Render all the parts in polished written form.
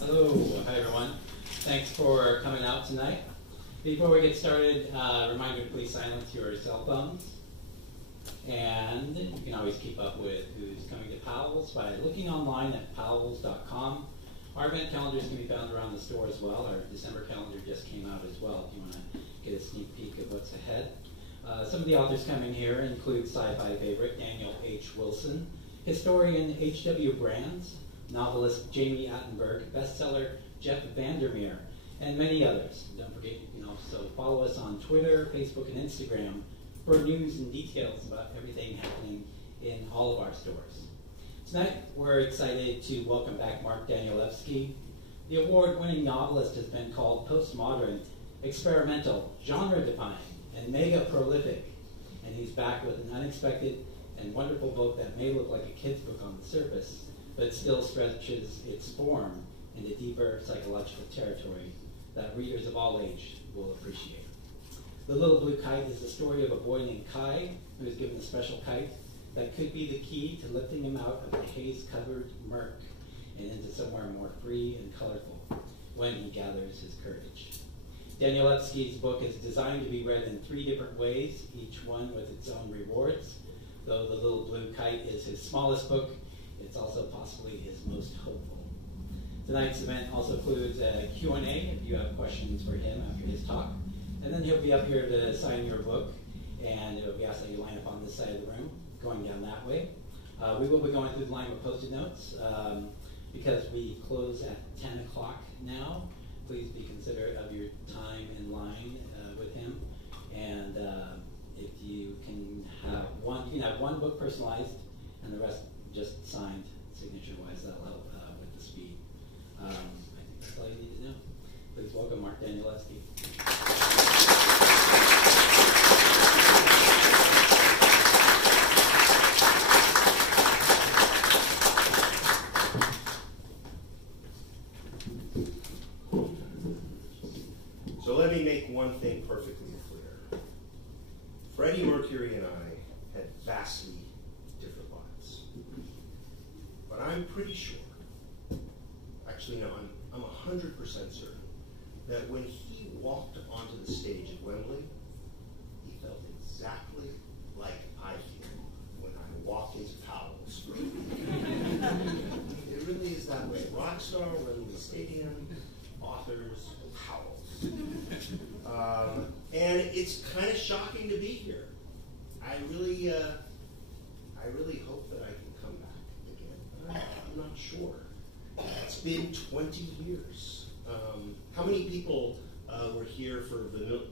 Hello, hi everyone. Thanks for coming out tonight. Before we get started, reminder to please silence your cell phones. And you can always keep up with who's coming to Powell's by looking online at powells.com. Our event calendars can be found around the store as well. Our December calendar just came out as well if you want to get a sneak peek of what's ahead. Some of the authors coming here include sci-fi favorite Daniel H. Wilson, historian H.W. Brands, novelist Jamie Attenberg, bestseller Jeff Vandermeer, and many others. Don't forget, you can also follow us on Twitter, Facebook, and Instagram for news and details about everything happening in all of our stores. Tonight, we're excited to welcome back Mark Danielewski. The award-winning novelist has been called postmodern, experimental, genre-defying, and mega-prolific. And he's back with an unexpected and wonderful book that may look like a kid's book on the surface, but still stretches its form into deeper psychological territory that readers of all age will appreciate. The Little Blue Kite is the story of a boy named Kai who is given a special kite that could be the key to lifting him out of the haze-covered murk and into somewhere more free and colorful when he gathers his courage. Danielewski's book is designed to be read in 3 different ways, each one with its own rewards. Though The Little Blue Kite is his smallest book, it's also possibly his most hopeful. Tonight's event also includes a Q&A if you have questions for him after his talk. And then he'll be up here to sign your book, and it will be asked that you line up on this side of the room, going down that way. We will be going through the line with Post-it notes. Because we close at 10 o'clock now, please be considerate of your time in line with him. And if you can have one book personalized, and the rest just signed signature-wise. That'll help with the speed. I think that's all you need to know. Please welcome Mark Danielewski. So let me make one thing perfectly clear. Freddie Mercury and I had vastly different lives. But I'm pretty sure, actually no, I'm 100% certain, that when he walked onto the stage at Wembley, he felt exactly like I feel when I walk into Powell's. It really is that way. Rockstar, Wembley Stadium, authors, Powell's. And it's kind of shocking to be here. I really hope that I can come back again. But I'm not sure. It's been 20 years. How many people were here for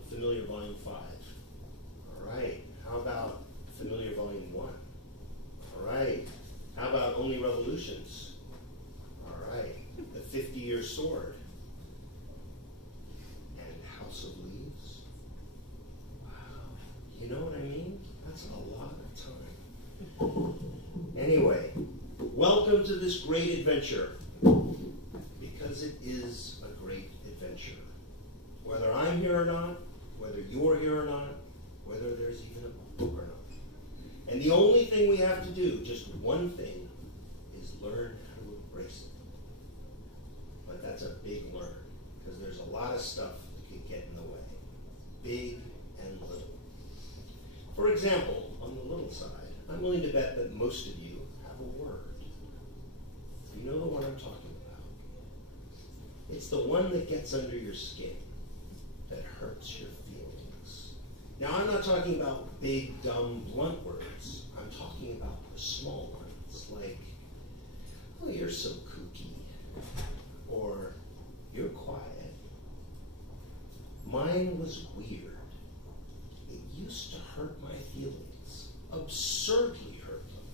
Familiar Volume 5? All right. How about Familiar Volume 1? All right. How about Only Revolutions? All right. The 50-Year Sword. And House of Leaves. Wow. You know what I mean? That's a lot of time. Anyway, welcome to this great adventure. Because it is a great adventure. Whether I'm here or not, whether you're here or not, whether there's even a book or not. And the only thing we have to do, just one thing, is learn how to embrace it. But that's a big learn, because there's a lot of stuff that can get in the way, big and little. For example, on the little side, I'm willing to bet that most of you have a word. You know the one I'm talking about. It's the one that gets under your skin, that hurts your feelings. Now, I'm not talking about big, dumb, blunt words. I'm talking about the small ones, like, oh, you're so kooky, or you're quiet. Mine was weird. It used to hurt my feelings, absurdly hurt them.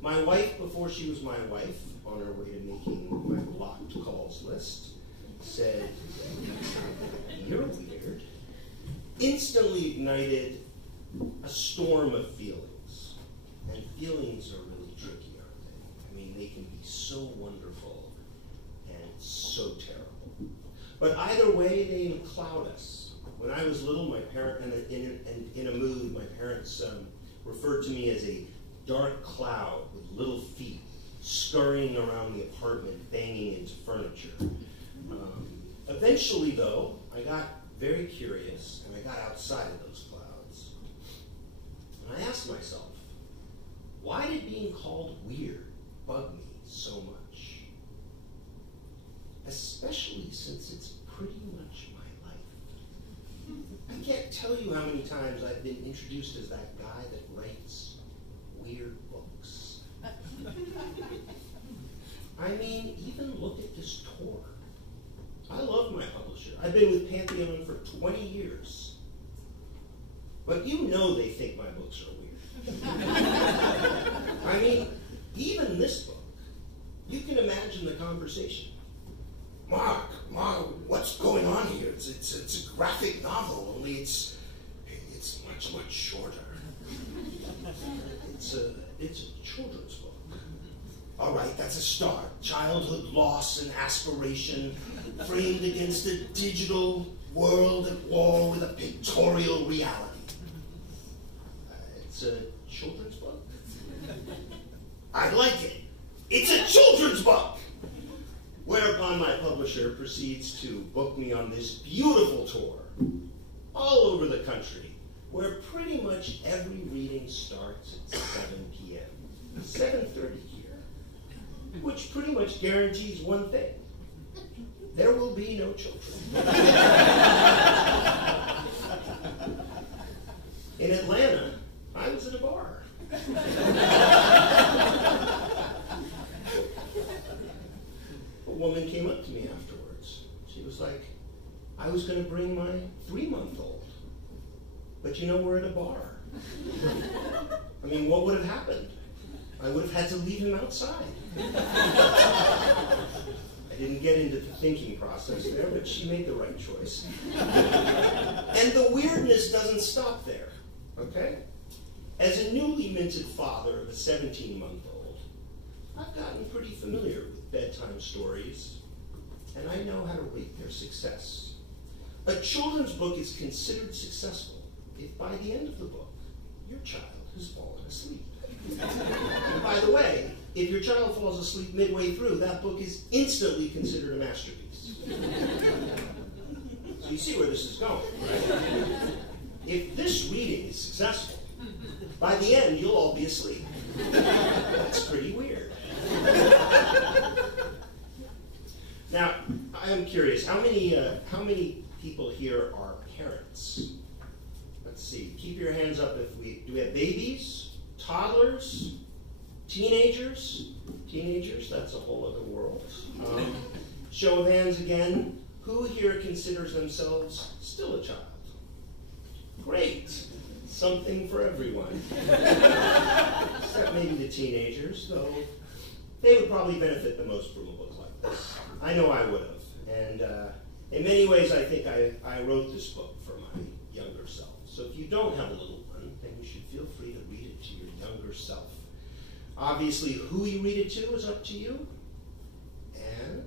My wife, before she was my wife, on her way to making my blocked calls list, said, you're weird. Instantly ignited a storm of feelings. And feelings are really tricky, aren't they? I mean, they can be so wonderful and so terrible. But either way, they cloud us. When I was little, my parent, in a mood, my parents referred to me as a dark cloud with little feet, scurrying around the apartment, banging into furniture. Eventually, though, I got very curious, and I got outside of those clouds. And I asked myself, why did being called weird bug me so much? Especially since it's pretty much my life. I can't tell you how many times I've been introduced as that guy that writes weird books. I mean, even look at this tour. I love my publisher. I've been with Pantheon for 20 years. But you know they think my books are weird. I mean, even this book, you can imagine the conversation. Mark, what's going on here? It's a graphic novel, only it's much, much shorter. It's a children's book. All right, that's a start. Childhood loss and aspiration framed against a digital world at war with a pictorial reality. It's a children's book. I like it. It's a children's book. Whereupon my publisher proceeds to book me on this beautiful tour all over the country, where pretty much every reading starts at 7 p.m. 7:30 here, which pretty much guarantees one thing. There will be no children. In Atlanta, I was at a bar. A woman came up to me afterwards. She was like, I was going to bring my 3-month-old, but you know, we're at a bar. I mean, what would have happened? I would have had to leave him outside. I didn't get into the thinking process there, but she made the right choice. And the weirdness doesn't stop there, okay? As a newly minted father of a 17-month-old, I've gotten pretty familiar with bedtime stories, and I know how to rate their success. A children's book is considered successful if by the end of the book, your child has fallen asleep. And by the way, if your child falls asleep midway through, that book is instantly considered a masterpiece. So you see where this is going, right? If this reading is successful, by the end, you'll all be asleep. That's pretty weird. Now, I am curious, how many people here are parents? Let's see, keep your hands up do we have babies, toddlers, teenagers? Teenagers, that's a whole other world. Show of hands again. Who here considers themselves still a child? Great. Something for everyone. Except maybe the teenagers, though they would probably benefit the most from a book like this. I know I would have. And in many ways, I think I wrote this book for my younger self. So if you don't have a little one, then you should feel free to read it to your younger self. Obviously, who you read it to is up to you, and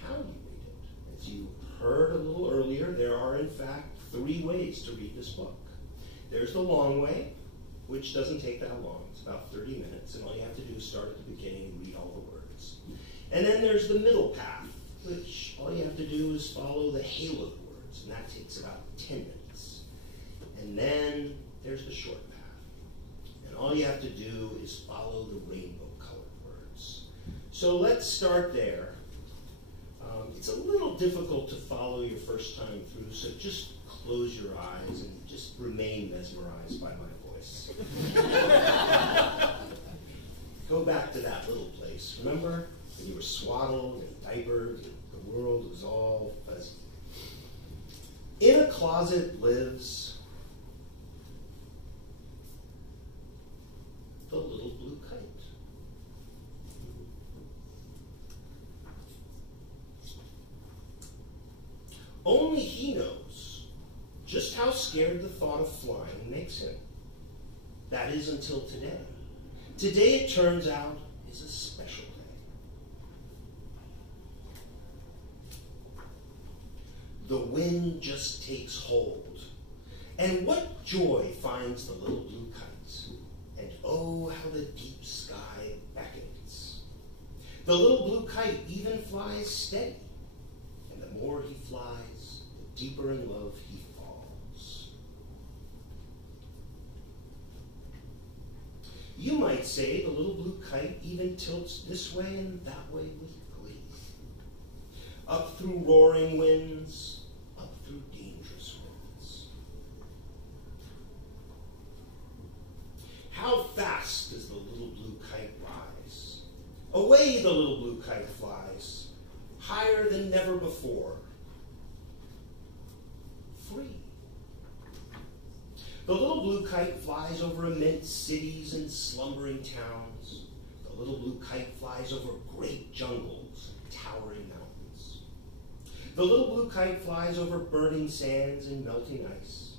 how you read it. As you heard a little earlier, there are in fact 3 ways to read this book. There's the long way, which doesn't take that long. It's about 30 minutes, and all you have to do is start at the beginning and read all the words. And then there's the middle path, which all you have to do is follow the halo of the words, and that takes about 10 minutes. And then there's the short path. And all you have to do is follow the rainbow-colored words. So let's start there. It's a little difficult to follow your first time through, so just close your eyes and just remain mesmerized by my voice. Go back to that little place. Remember when you were swaddled and diapered and the world was all fuzzy? In a closet lives the little blue kite. Only he knows just how scared the thought of flying makes him. That is until today. Today, it turns out, is a special day. The wind just takes hold. And what joy finds the little blue kite. And oh, how the deep sky beckons. The little blue kite even flies steady. And the more he flies, the deeper in love he falls. You might say the little blue kite even tilts this way and that way with glee. Up through roaring winds, up through dangerous winds. How fast does the little blue kite rise? Away the little blue kite flies, higher than never before. Free. The little blue kite flies over immense cities and slumbering towns. The little blue kite flies over great jungles and towering mountains. The little blue kite flies over burning sands and melting ice.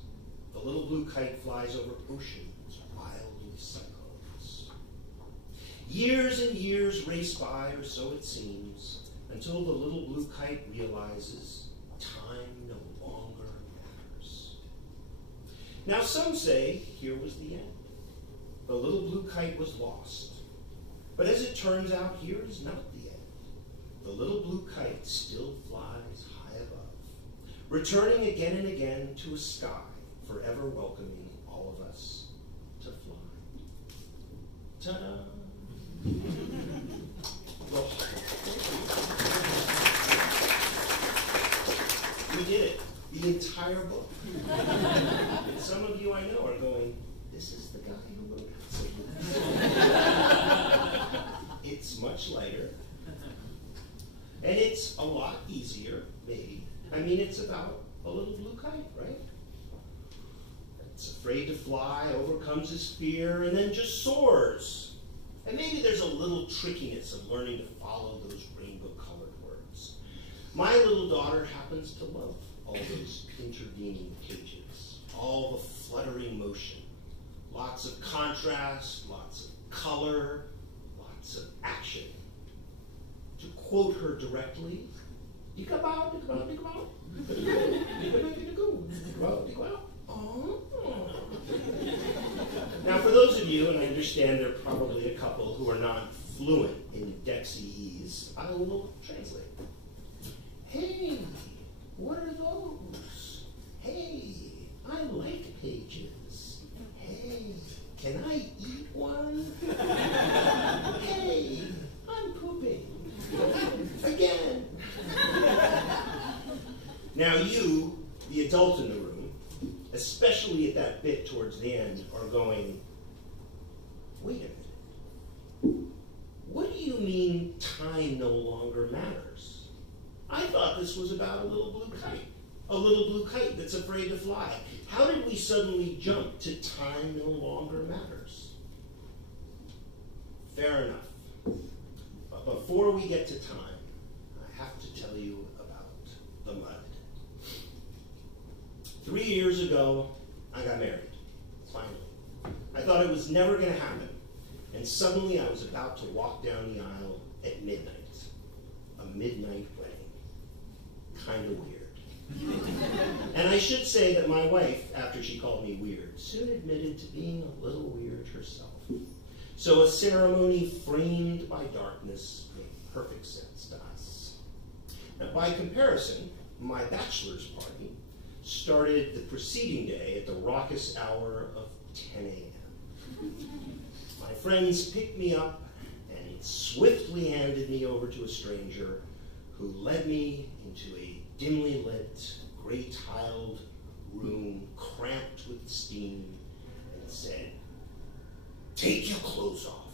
The little blue kite flies over oceans wild with cyclones. Years and years race by, or so it seems, until the little blue kite realizes time no longer matters. Now some say here was the end. The little blue kite was lost. But as it turns out, here is not the end. The little blue kite still flies high above, returning again and again to a sky forever welcoming all of us to fly. Ta-da! Well, we did it. The entire book. And some of you I know are going, this is the guy who wrote it. It's much lighter. And it's a lot easier, maybe. I mean, it's about a little blue kite, right? It's afraid to fly, overcomes his fear, and then just soars. And maybe there's a little trickiness of learning to follow those rainbow-colored words. My little daughter happens to love all those intervening pages, all the fluttering motion, lots of contrast, lots of color, lots of action. To quote her directly, now for those of you, and I understand there are probably a couple who are not fluent in Dexese, I will translate. Hey, what are those? Hey, I like pages. Hey, can I eat one? Hey, I'm pooping. Again. Now you, the adult in the room, especially at that bit towards the end, are going, wait a minute. What do you mean time no longer matters? I thought this was about a little blue kite. A little blue kite that's afraid to fly. How did we suddenly jump to time no longer matters? Fair enough. But before we get to time, I have to tell you about the mud. 3 years ago, I got married, finally. I thought it was never going to happen. And suddenly I was about to walk down the aisle at midnight. A midnight wedding. Kind of weird. And I should say that my wife, after she called me weird, soon admitted to being a little weird herself. So a ceremony framed by darkness made perfect sense to us. Now, by comparison, my bachelor's party started the preceding day at the raucous hour of 10 a.m. My friends picked me up and swiftly handed me over to a stranger who led me into a dimly lit, gray-tiled room cramped with steam and said, "Take your clothes off.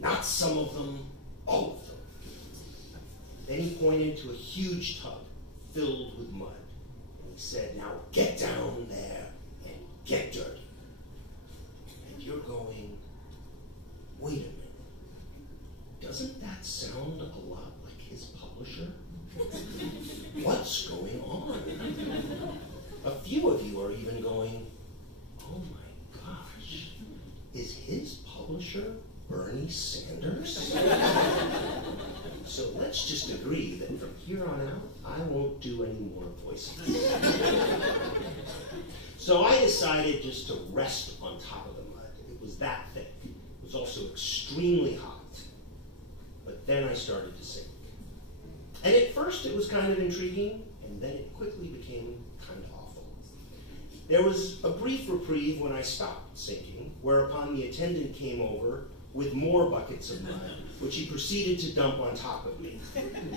Not some of them, all of them." Then he pointed to a huge tub filled with mud. And he said, "Now get down there and get dirty." And you're going, wait a minute. Doesn't that sound a lot like his publisher? What's going on? A few of you are even going, oh my gosh, is his publisher Bernie Sanders? So let's just agree that from here on out, I won't do any more voices. So I decided just to rest on top of the mud. It was that thick. It was also extremely hot. But then I started to sink. And at first it was kind of intriguing, and then it quickly became kind of awful. There was a brief reprieve when I stopped sinking, whereupon the attendant came over with more buckets of mud, which he proceeded to dump on top of me.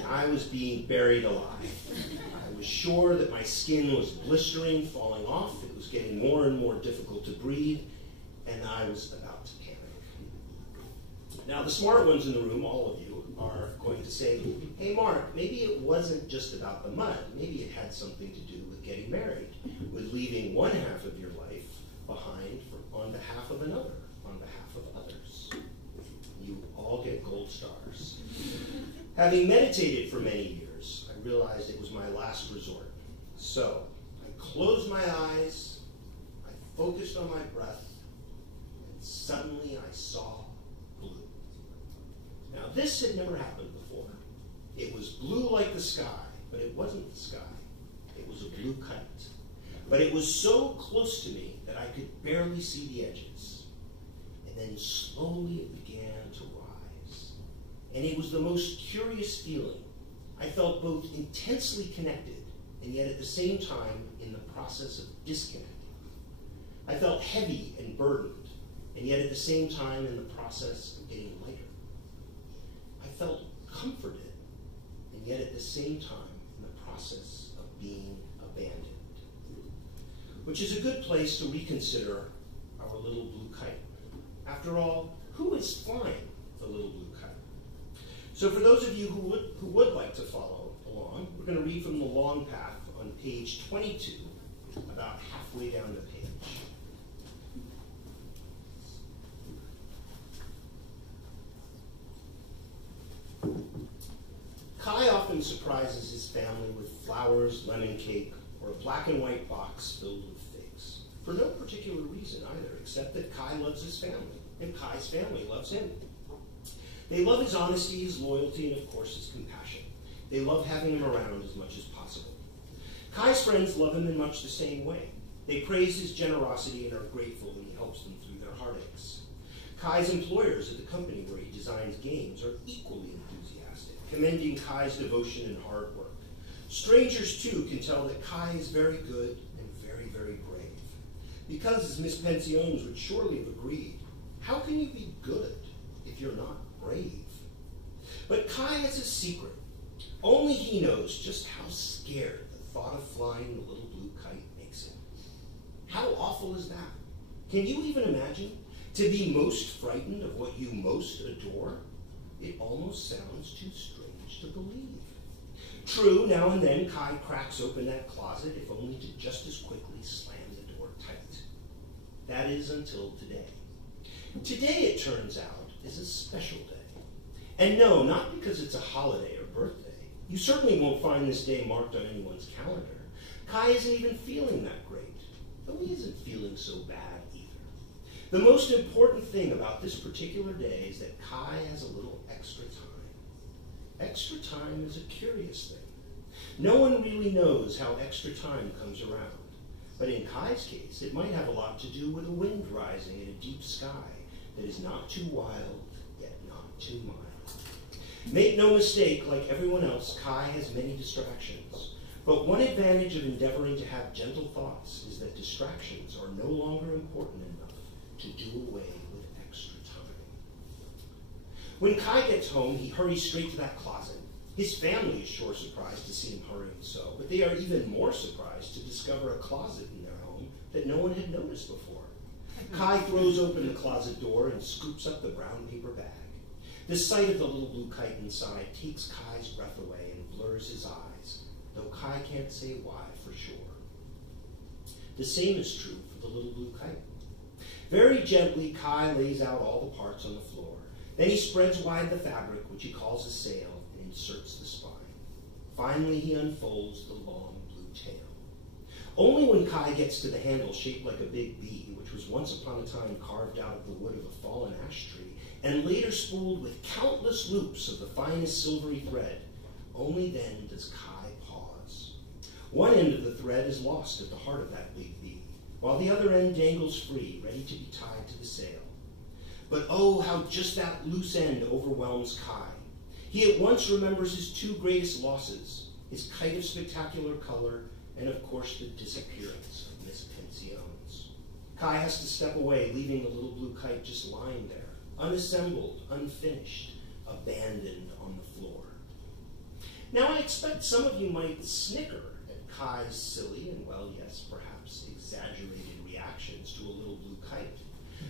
I was being buried alive. I was sure that my skin was blistering, falling off. It was getting more and more difficult to breathe, and I was about to panic. Now, the smart ones in the room, all of you, are going to say, hey, Mark, maybe it wasn't just about the mud. Maybe it had something to do with getting married, with leaving one half of your life behind on behalf of another, on behalf of others. You all get gold stars. Having meditated for many years, I realized it was my last resort. So I closed my eyes, I focused on my breath, and suddenly I saw blue. Now, this had never happened before. It was blue like the sky, but it wasn't the sky. It was a blue kite. But it was so close to me that I could barely see the edges. And then slowly it began to rise. and it was the most curious feeling. I felt both intensely connected and yet at the same time in the process of disconnecting. I felt heavy and burdened, and yet at the same time in the process of getting lighter. I felt comforted, and yet at the same time in the process of being abandoned. Which is a good place to reconsider our little blue kite. After all, who is flying the little blue kite? So for those of you who would like to follow along, we're going to read from the long path on page 22, about halfway down the page. Kai often surprises his family with flowers, lemon cake, or a black and white box filled with figs. For no particular reason either, except that Kai loves his family, and Kai's family loves him. They love his honesty, his loyalty, and of course his compassion. They love having him around as much as possible. Kai's friends love him in much the same way. They praise his generosity and are grateful when he helps them through their heartaches. Kai's employers at the company where he designs games are equally enthusiastic, commending Kai's devotion and hard work. Strangers, too, can tell that Kai is very good and very, very brave. Because, as Miss Pensiones would surely have agreed, how can you be good if you're not brave? But Kai has a secret. Only he knows just how scared the thought of flying the little blue kite makes him. How awful is that? Can you even imagine? To be most frightened of what you most adore? It almost sounds too strange to believe. True, now and then Kai cracks open that closet, if only to just as quickly slam the door tight. That is until today. Today, it turns out, is a special day. And no, not because it's a holiday or birthday. You certainly won't find this day marked on anyone's calendar. Kai isn't even feeling that great, though he isn't feeling so bad either. The most important thing about this particular day is that Kai has a little extra time. Extra time is a curious thing. No one really knows how extra time comes around. But in Kai's case, it might have a lot to do with a wind rising in a deep sky that is not too wild, yet not too mild. Make no mistake, like everyone else, Kai has many distractions. But one advantage of endeavoring to have gentle thoughts is that distractions are no longer important enough to do away with extra time. When Kai gets home, he hurries straight to that closet. His family is sure surprised to see him hurrying so, but they are even more surprised to discover a closet in their home that no one had noticed before. Kai throws open the closet door and scoops up the brown paper bag. The sight of the little blue kite inside takes Kai's breath away and blurs his eyes, though Kai can't say why for sure. The same is true for the little blue kite. Very gently, Kai lays out all the parts on the floor. Then he spreads wide the fabric, which he calls a sail, and inserts the spine. Finally, he unfolds the long blue tail. Only when Kai gets to the handle shaped like a big bee, which was once upon a time carved out of the wood of a fallen ash tree, and later spooled with countless loops of the finest silvery thread, only then does Kai pause. One end of the thread is lost at the heart of that big bee, while the other end dangles free, ready to be tied to the sail. But oh, how just that loose end overwhelms Kai. He at once remembers his two greatest losses, his kite of spectacular color, and of course the disappearance of Miss Pensiones. Kai has to step away, leaving the little blue kite just lying there, unassembled, unfinished, abandoned on the floor. Now I expect some of you might snicker at Kai's silly and, well, yes, perhaps exaggerated reactions to a little blue kite.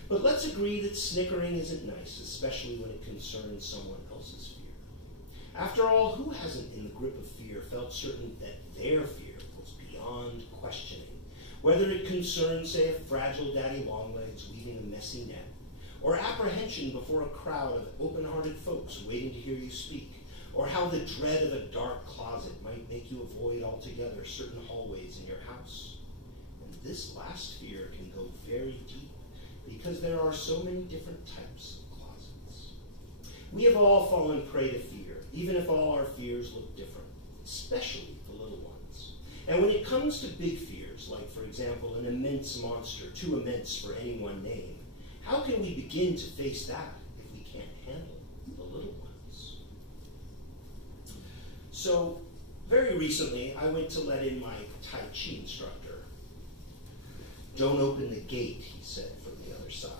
But let's agree that snickering isn't nice, especially when it concerns someone else's fear. After all, who hasn't, in the grip of fear, felt certain that their fear was beyond questioning? Whether it concerns, say, a fragile daddy longlegs weaving a messy net, or apprehension before a crowd of open-hearted folks waiting to hear you speak, or how the dread of a dark closet might make you avoid altogether certain hallways in your house. And this last fear can go very deep, because there are so many different types of closets. We have all fallen prey to fear, even if all our fears look different, especially the little ones. And when it comes to big fears, like, for example, an immense monster, too immense for any one name, how can we begin to face that if we can't handle the little ones? So, very recently, I went to let in my Tai Chi instructor. Don't open the gate, he said from the other side.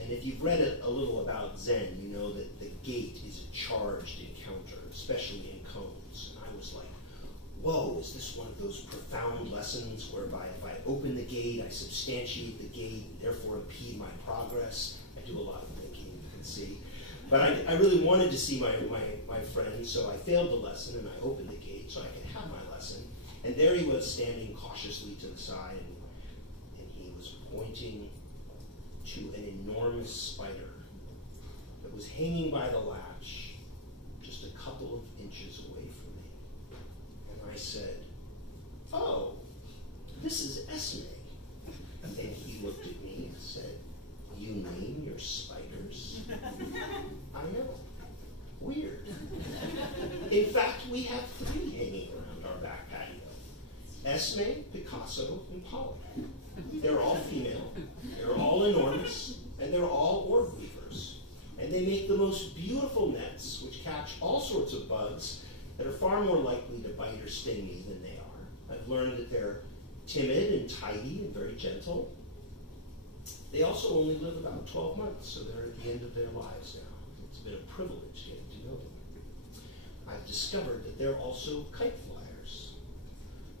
And if you've read a little about Zen, you know that the gate is a charged encounter, especially in koans. And I was like, whoa, is this one of those profound lessons whereby if I open the gate, I substantiate the gate, therefore impede my progress? I do a lot of thinking, you can see. But I really wanted to see my friend, so I failed the lesson and I opened the gate so I could have my lesson. And there he was standing cautiously to the side, and he was pointing to an enormous spider that was hanging by the latch just a couple of inches away from me. And I said, oh, this is Esme. And he looked at me and said, you name your spiders? I know. Weird. In fact, we have 3 hanging around our back patio. Esme, Picasso, and Powell. They're all female, they're all enormous, and they're all orb weavers. And they make the most beautiful nets, which catch all sorts of bugs that are far more likely to bite or sting me than they are. I've learned that they're timid and tidy and very gentle. They also only live about 12 months, so they're at the end of their lives now. It's been a privilege getting to know them. I've discovered that they're also kite flyers.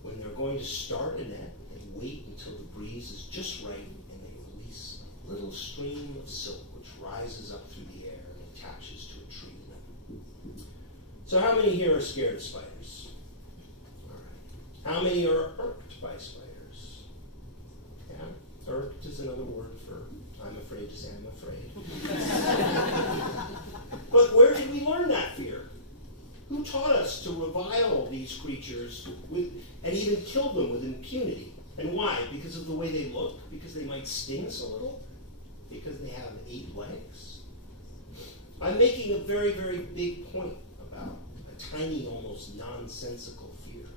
When they're going to start a net, they wait until the breeze is just right, and they release a little stream of silk which rises up through the air and attaches to a tree. So how many here are scared of spiders? All right. How many are irked by spiders? Yeah, irked is another word for I'm afraid to say I'm afraid. But where did we learn that fear? Who taught us to revile these creatures and even kill them with impunity? And why? Because of the way they look? Because they might sting us a little? Because they have 8 legs? I'm making a very, very big point about a tiny, almost nonsensical fear.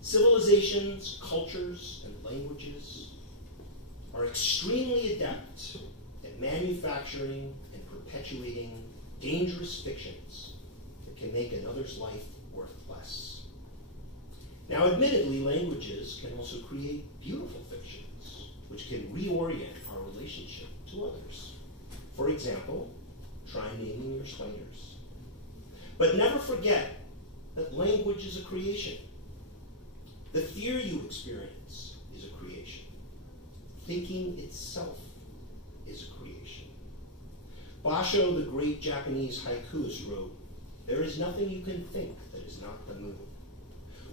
Civilizations, cultures, and languages are extremely adept at manufacturing and perpetuating dangerous fictions that can make another's life worth less. Now, admittedly, languages can also create beautiful fictions, which can reorient our relationship to others. For example, try naming your spiders. But never forget that language is a creation. The fear you experience is a creation. Thinking itself is a creation. Basho, the great Japanese haikuist, wrote, "There is nothing you can think that is not the moon."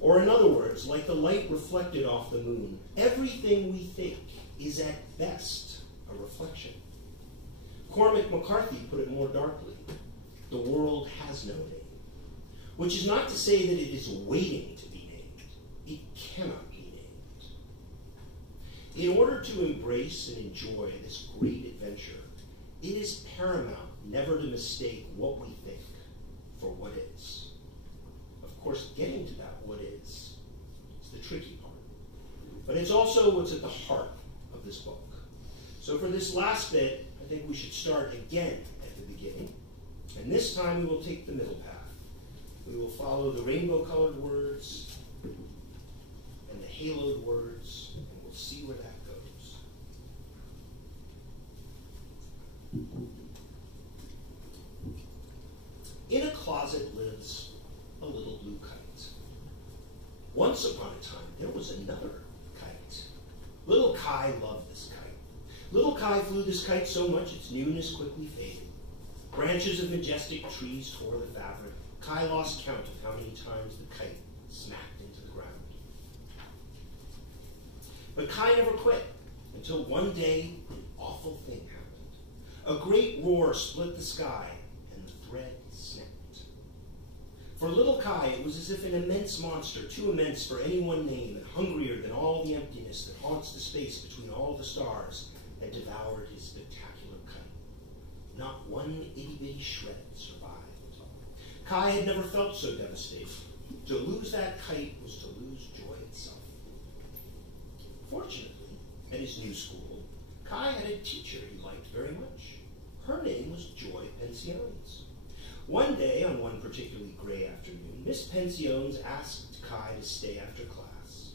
Or in other words, like the light reflected off the moon, everything we think is at best a reflection. Cormac McCarthy put it more darkly, the world has no name, which is not to say that it is waiting to be named. It cannot be named. In order to embrace and enjoy this great adventure, it is paramount never to mistake what we think for what is. Of course, getting to that what is the tricky part. But it's also what's at the heart of this book. So for this last bit, I think we should start again at the beginning. And this time we will take the middle path. We will follow the rainbow-colored words and the haloed words, and we'll see where that goes. In a closet lives a little blue kite. Once upon a time, there was another kite. Little Kai loved this kite. Little Kai flew this kite so much its newness quickly faded. Branches of majestic trees tore the fabric. Kai lost count of how many times the kite smacked into the ground. But Kai never quit until one day an awful thing happened. A great roar split the sky and the thread snapped. For little Kai, it was as if an immense monster, too immense for any one name and hungrier than all the emptiness that haunts the space between all the stars, had devoured his spectacular kite. Not one itty-bitty shred survived. Kai had never felt so devastated. To lose that kite was to lose joy itself. Fortunately, at his new school, Kai had a teacher he liked very much. Her name was Joy Pensiones. One day, on one particularly gray afternoon, Miss Pensiones asked Kai to stay after class.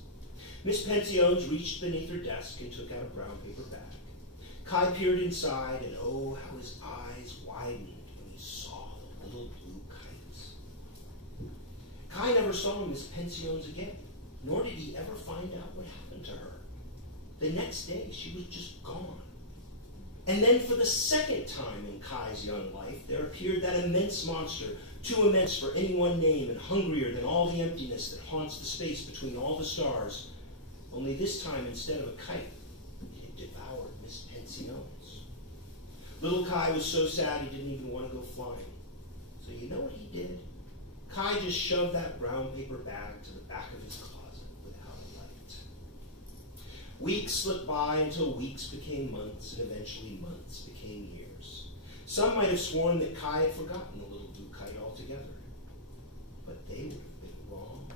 Miss Pensiones reached beneath her desk and took out a brown paper bag. Kai peered inside, and oh, how his eyes widened when he saw the little blue kites. Kai never saw Miss Pensiones again, nor did he ever find out what happened to her. The next day, she was just gone. And then for the second time in Kai's young life, there appeared that immense monster, too immense for any one name and hungrier than all the emptiness that haunts the space between all the stars. Only this time, instead of a kite, it had devoured Miss Pensiones. Little Kai was so sad he didn't even want to go flying. So you know what he did? Kai just shoved that brown paper bag to the back of his closet without a light. Weeks slipped by until weeks became months, and eventually months became years. Some might have sworn that Kai had forgotten the little blue kite altogether, but they would have been wrong.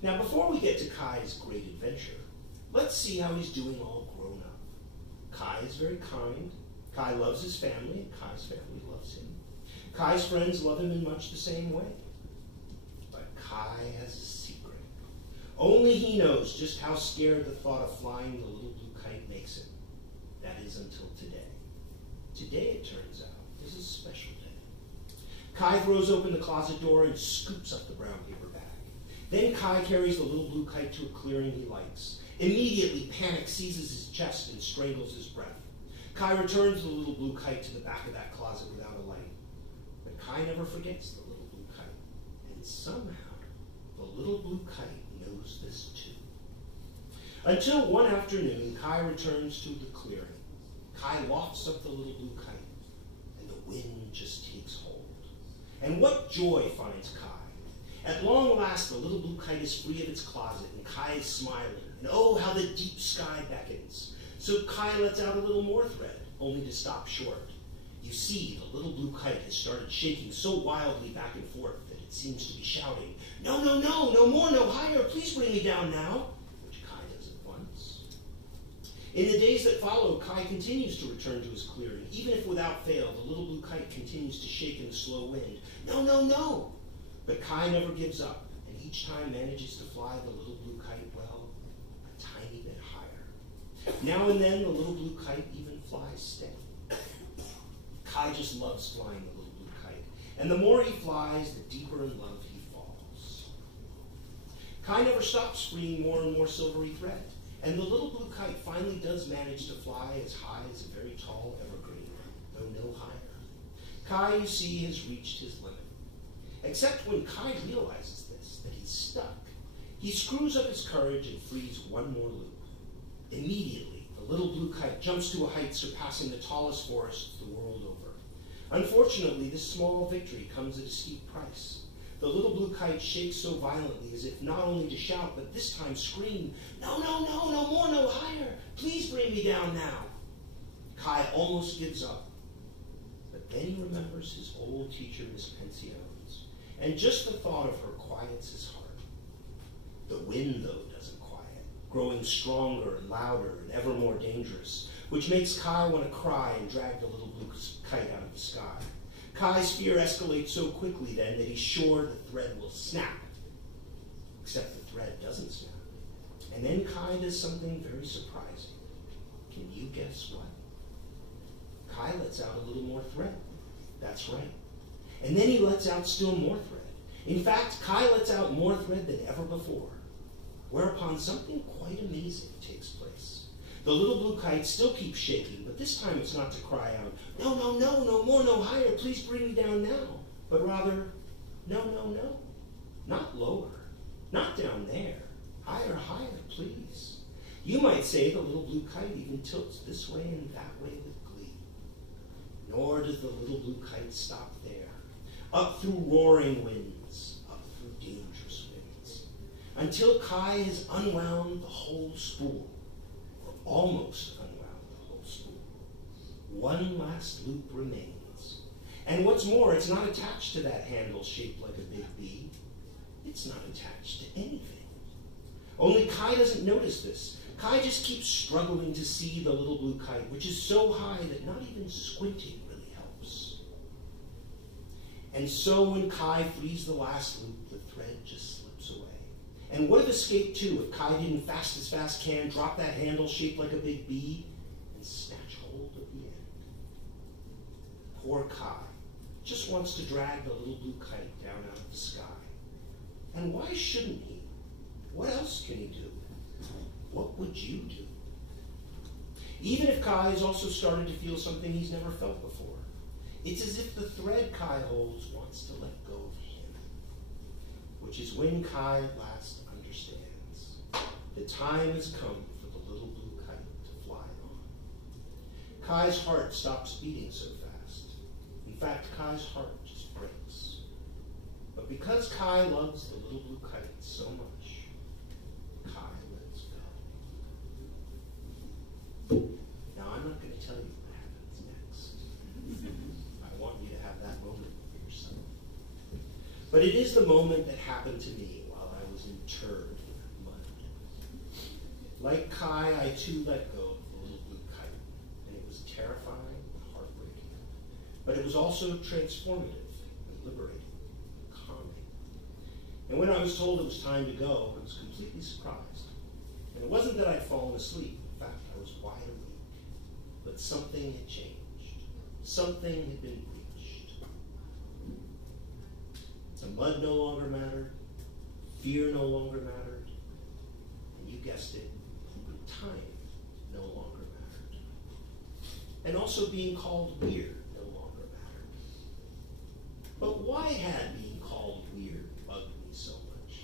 Now, before we get to Kai's great adventure, let's see how he's doing all grown up. Kai is very kind. Kai loves his family, and Kai's family loves him. Kai's friends love him in much the same way. But Kai has a secret. Only he knows just how scared the thought of flying the little blue kite makes him. That is until today. Today, it turns out, is a special day. Kai throws open the closet door and scoops up the brown paper bag. Then Kai carries the little blue kite to a clearing he likes. Immediately, panic seizes his chest and strangles his breath. Kai returns the little blue kite to the back of that closet without a light. But Kai never forgets the little blue kite. And somehow, the little blue kite knows this too. Until one afternoon, Kai returns to the clearing. Kai lofts up the little blue kite, and the wind just takes hold. And what joy finds Kai! At long last, the little blue kite is free of its closet, and Kai is smiling. And oh, how the deep sky beckons. So Kai lets out a little more thread, only to stop short. You see, the little blue kite has started shaking so wildly back and forth that it seems to be shouting, "No, no, no, no more, no higher, please bring me down now," which Kai does at once. In the days that follow, Kai continues to return to his clearing. Even if without fail, the little blue kite continues to shake in the slow wind. No, no, no! But Kai never gives up, and each time manages to fly the little blue kite, well, a tiny bit higher. Now and then, the little blue kite even flies steady. Kai just loves flying the little blue kite, and the more he flies, the deeper in love he falls. Kai never stops freeing more and more silvery thread, and the little blue kite finally does manage to fly as high as a very tall evergreen, though no higher. Kai, you see, has reached his limit. Except when Kai realizes this, that he's stuck, he screws up his courage and frees one more loop. Immediately, the little blue kite jumps to a height surpassing the tallest forests the world over. Unfortunately, this small victory comes at a steep price. The little blue kite shakes so violently as if not only to shout, but this time scream, "No, no, no, no more, no higher! Please bring me down now!" Kai almost gives up. But then he remembers his old teacher, Miss Pensiones, and just the thought of her quiets his heart. The wind, though, doesn't quiet, growing stronger and louder and ever more dangerous, which makes Kai want to cry and drag the little blue kite out of the sky. Kai's fear escalates so quickly then that he's sure the thread will snap. Except the thread doesn't snap. And then Kai does something very surprising. Can you guess what? Kai lets out a little more thread. That's right. And then he lets out still more thread. In fact, Kai lets out more thread than ever before. Whereupon something quite amazing takes place. The little blue kite still keeps shaking, but this time it's not to cry out, "No, no, no, no more, no higher, please bring me down now," but rather, "No, no, no, not lower, not down there, higher, higher, please." You might say the little blue kite even tilts this way and that way with glee. Nor does the little blue kite stop there. Up through roaring winds, up through dangerous winds, until Kai has unwound the whole spool, or almost unwound the whole spool. One last loop remains. And what's more, it's not attached to that handle shaped like a big bee. It's not attached to anything. Only Kai doesn't notice this. Kai just keeps struggling to see the little blue kite, which is so high that not even squinting really helps. And so when Kai frees the last loop, the thread just slips away. And would have escaped too if Kai didn't fast as fast can drop that handle shaped like a big bee and snatch hold of the end. Poor Kai just wants to drag the little blue kite down out of the sky. And why shouldn't he? What else can he do? What would you do? Even if Kai has also started to feel something he's never felt before. It's as if the thread Kai holds wants to let go of him. Which is when Kai at last understands. The time has come for the little blue kite to fly on. Kai's heart stops beating so fast. In fact, Kai's heart just breaks. But because Kai loves the little blue kite so much, Kai lets go. Now, I'm not going to tell you what happens next. I want you to have that moment for yourself. But it is the moment that happened to me while I was interred in mud. Like Kai, I too let go of the little blue kite, and it was terrifying and heartbreaking. But it was also transformative and liberating and calming. And when I was told it was time to go, I was completely surprised. And it wasn't that I'd fallen asleep. In fact, I was wide awake. But something had changed. Something had been breached. The mud no longer mattered. Fear no longer mattered. And you guessed it, time no longer mattered. And also being called weird no longer mattered. But why had being called weird bugged me so much?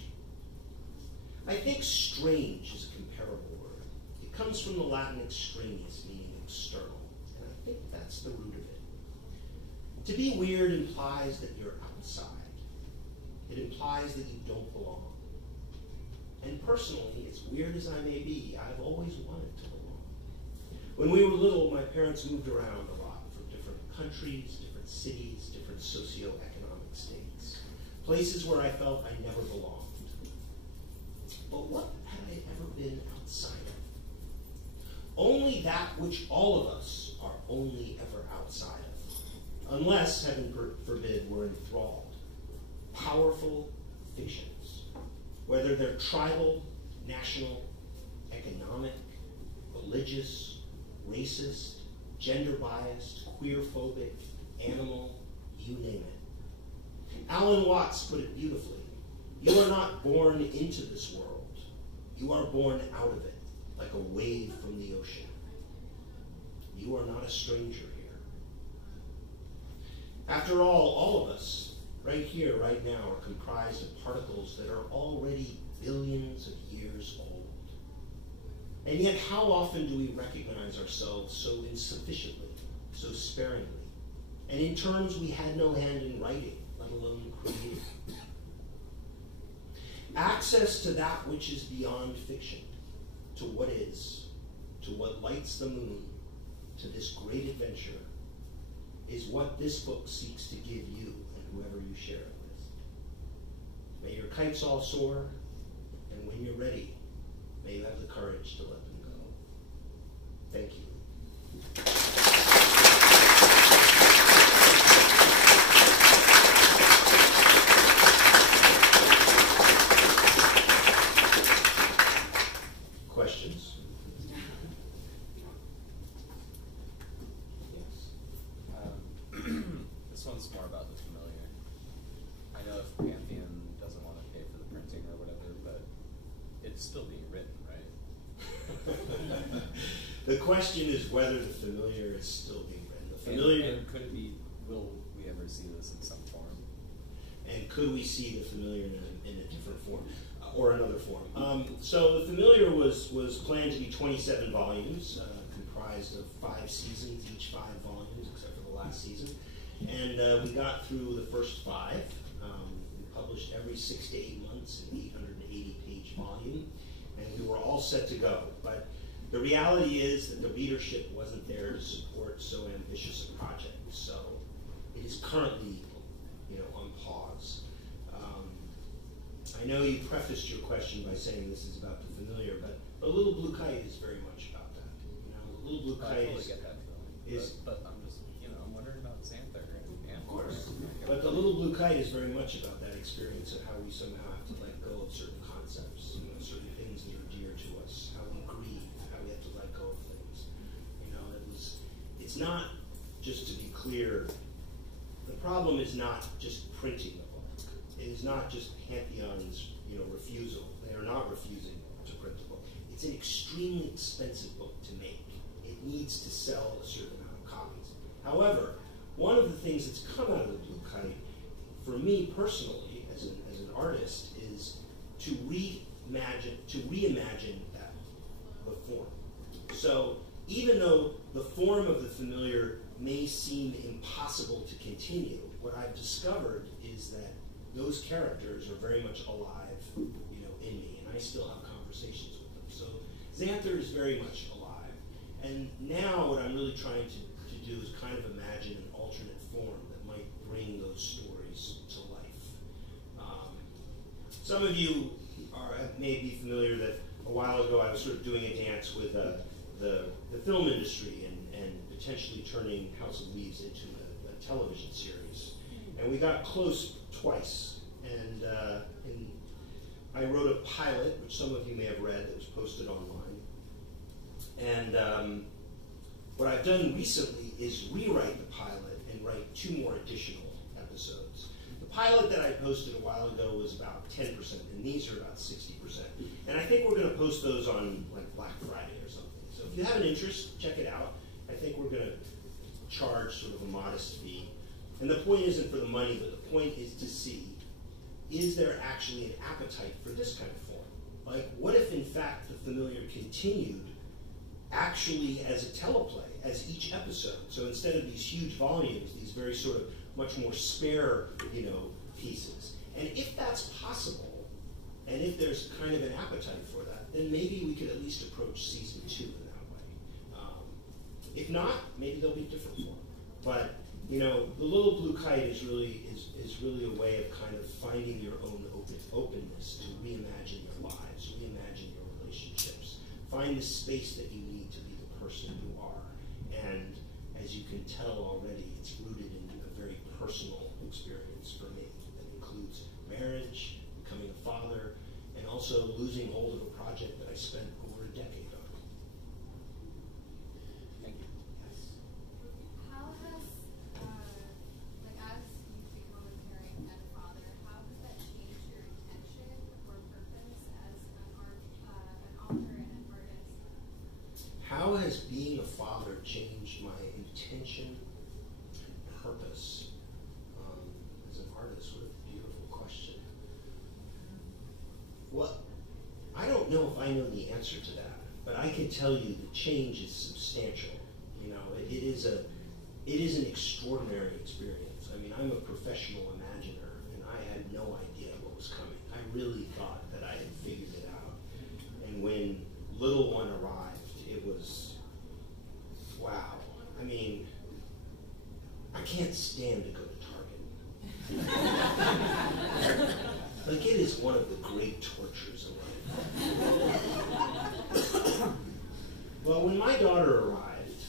I think strange is a comparable word. It comes from the Latin extraneous, meaning external. And I think that's the root of it. To be weird implies that you're outside. It implies that you don't belong. And personally, as weird as I may be, I've always wanted to belong. When we were little, my parents moved around a lot from different countries, different cities, different socioeconomic states. Places where I felt I never belonged. But what had I ever been outside of? Only that which all of us are only ever outside of. Unless, heaven forbid, we're enthralled. Powerful fictions. Whether they're tribal, national, economic, religious, racist, gender-biased, queer-phobic, animal, you name it. Alan Watts put it beautifully. You are not born into this world. You are born out of it, like a wave from the ocean. You are not a stranger here. After all of us, right here, right now, are comprised of particles that are already billions of years old. And yet, how often do we recognize ourselves so insufficiently, so sparingly, and in terms we had no hand in writing, let alone creating? Access to that which is beyond fiction, to what is, to what lights the moon, to this great adventure, is what this book seeks to give you and whoever you share it with. May your kites all soar, and when you're ready, may you have the courage to let them go. Thank you. Questions? This one's more about the familiar. I know if Pantheon doesn't want to pay for the printing or whatever, but it's still being written, right? The question is whether the familiar is still being written. The familiar, and could it be? Will we ever see this in some form? and could we see the familiar in a different form or another form? So the familiar was planned to be 27 volumes, comprised of 5 seasons, each 5 volumes, except for the last season. And we got through the first 5. We published every 6 to 8 months an 880-page volume, and we were all set to go. But the reality is that the readership wasn't there to support so ambitious a project. So it is currently, on pause. I know you prefaced your question by saying this is about the familiar, but the Little Blue Kite is very much about that. The Little Blue Kite I totally get that feeling. But I'm just, I'm wondering about Xanther and of course. But the Little Blue Kite is very much about that experience of how we somehow have to let go of certain concepts, you know, certain things that are dear to us, how we grieve, how we have to let go of things. You know, it's not, just to be clear, the problem is not just printing the book. It is not just Pantheon's, you know, refusal. They are not refusing to print the book. It's an extremely expensive book to make. It needs to sell a certain amount of copies. However, one of the things that's come out of the Blue Kite, for me personally, as an artist, is to reimagine that, the form. So even though the form of the familiar may seem impossible to continue, what I've discovered is that those characters are very much alive, you know, in me, and I still have conversations with them. So Xanther is very much alive. And now what I'm really trying to do is kind of imagine an alternate form that might bring those stories to life. Some of you may be familiar that a while ago I was sort of doing a dance with the film industry and potentially turning House of Leaves into a television series. And we got close twice. And I wrote a pilot, which some of you may have read, that was posted online. And what I've done recently is rewrite the pilot and write 2 more additional episodes. The pilot that I posted a while ago was about 10%, and these are about 60%. And I think we're going to post those on like Black Friday or something. So if you have an interest, check it out. I think we're going to charge sort of a modest fee. And the point isn't for the money, but the point is to see, is there actually an appetite for this kind of form? Like, what if in fact the familiar continued actually as a teleplay, as each episode? So instead of these huge volumes, these very sort of much more spare, you know, pieces. And if that's possible, and if there's kind of an appetite for that, then maybe we could at least approach season 2 in that way. If not, maybe there'll be a different form. But you know, the Little Blue Kite is really a way of kind of finding your own openness to reimagine your lives, reimagine your relationships, find the space that you need to be the person you are. And as you can tell already, it's rooted in a very personal experience for me that includes marriage, becoming a father, and also losing hold of a project that I spent over a decade on. Thank you. Yes. How has, like as you become a parent and a father, how has that changed your intention or purpose as an author and an artist? How has being a father changed my intention and purpose as an artist? What a beautiful question. Well, I don't know if I know the answer to that, but I can tell you the change is substantial. You know, it is an extraordinary experience. I mean, I'm a professional imaginer, and I had no idea what was coming. I really thought that I had figured it out. And when little one arrived, it was, wow. I mean, I can't stand to go to Target. Like, it is one of the great tortures of life. Well, when my daughter arrived,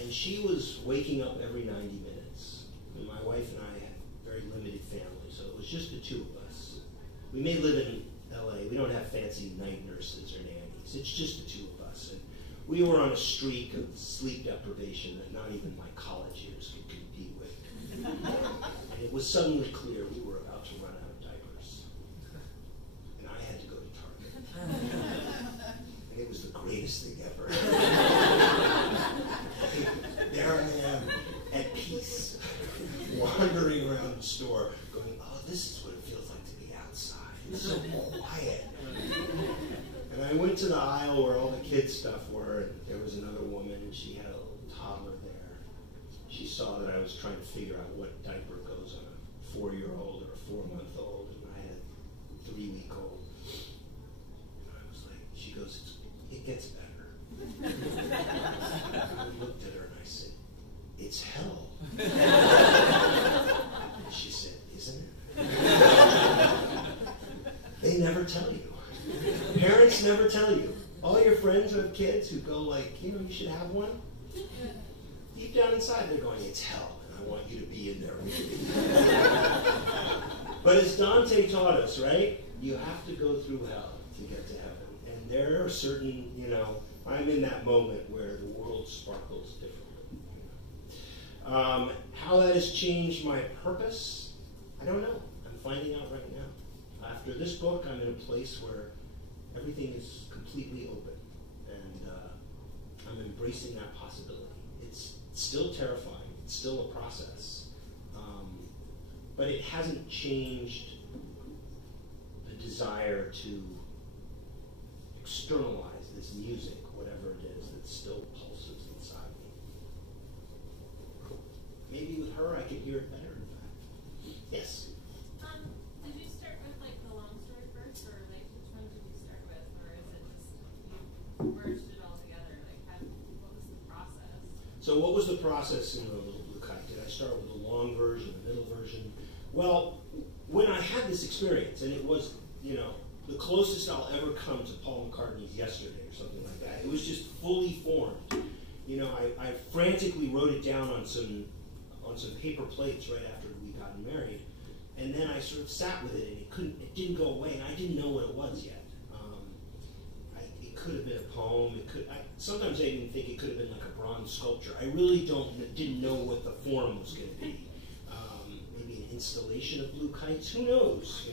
and she was waking up every 90 minutes, and my wife and I had a very limited family, so it was just the 2 of us. We may live in LA, we don't have fancy night nurses or nannies, it's just the 2 of us. And we were on a streak of sleep deprivation that not even my college years could compete with. And it was suddenly clear we were about to run out of diapers. And I had to go to Target. And it was the greatest thing ever. There I am, at peace, wandering around the store, going, oh, this is what it feels like to be outside. It's so quiet. And I went to the aisle where all the kids' stuff were, and there was another woman, and she had a little toddler there. She saw that I was trying to figure out what diaper goes on a 4-year-old or a 4-month-old, and I had a 3-week-old. And I was like, she goes, it gets better. I looked at her and I said, it's hell. And she said, isn't it? They never tell you. Parents never tell you. All your friends who have kids who go like, you know, you should have one. Deep down inside, they're going, it's hell, and I want you to be in there with me. But as Dante taught us, right? You have to go through hell to get to heaven. And there are certain, I'm in that moment where the world sparkles differently. How that has changed my purpose, I don't know. I'm finding out right now. After this book, I'm in a place where everything is completely open. And I'm embracing that possibility. It's still terrifying. It's still a process. But it hasn't changed the desire to externalize this music, whatever it is, that still pulses inside me. Maybe with her I could hear it better, in fact. Yes? Did you start with the long story first, or which one did you start with, or is it just you merged it all together? What was the process? So what was the process in the Little Blue Kite? Did I start with the long version, the middle version? Well, when I had this experience, and it was, the closest I'll ever come to Paul McCartney's Yesterday or something like that. It was just fully formed. I frantically wrote it down on some paper plates right after we got married, and then I sort of sat with it, and it didn't go away, and I didn't know what it was yet. It could have been a poem. Sometimes I even think it could have been like a bronze sculpture. I really didn't know what the form was going to be. Maybe an installation of blue kites. Who knows?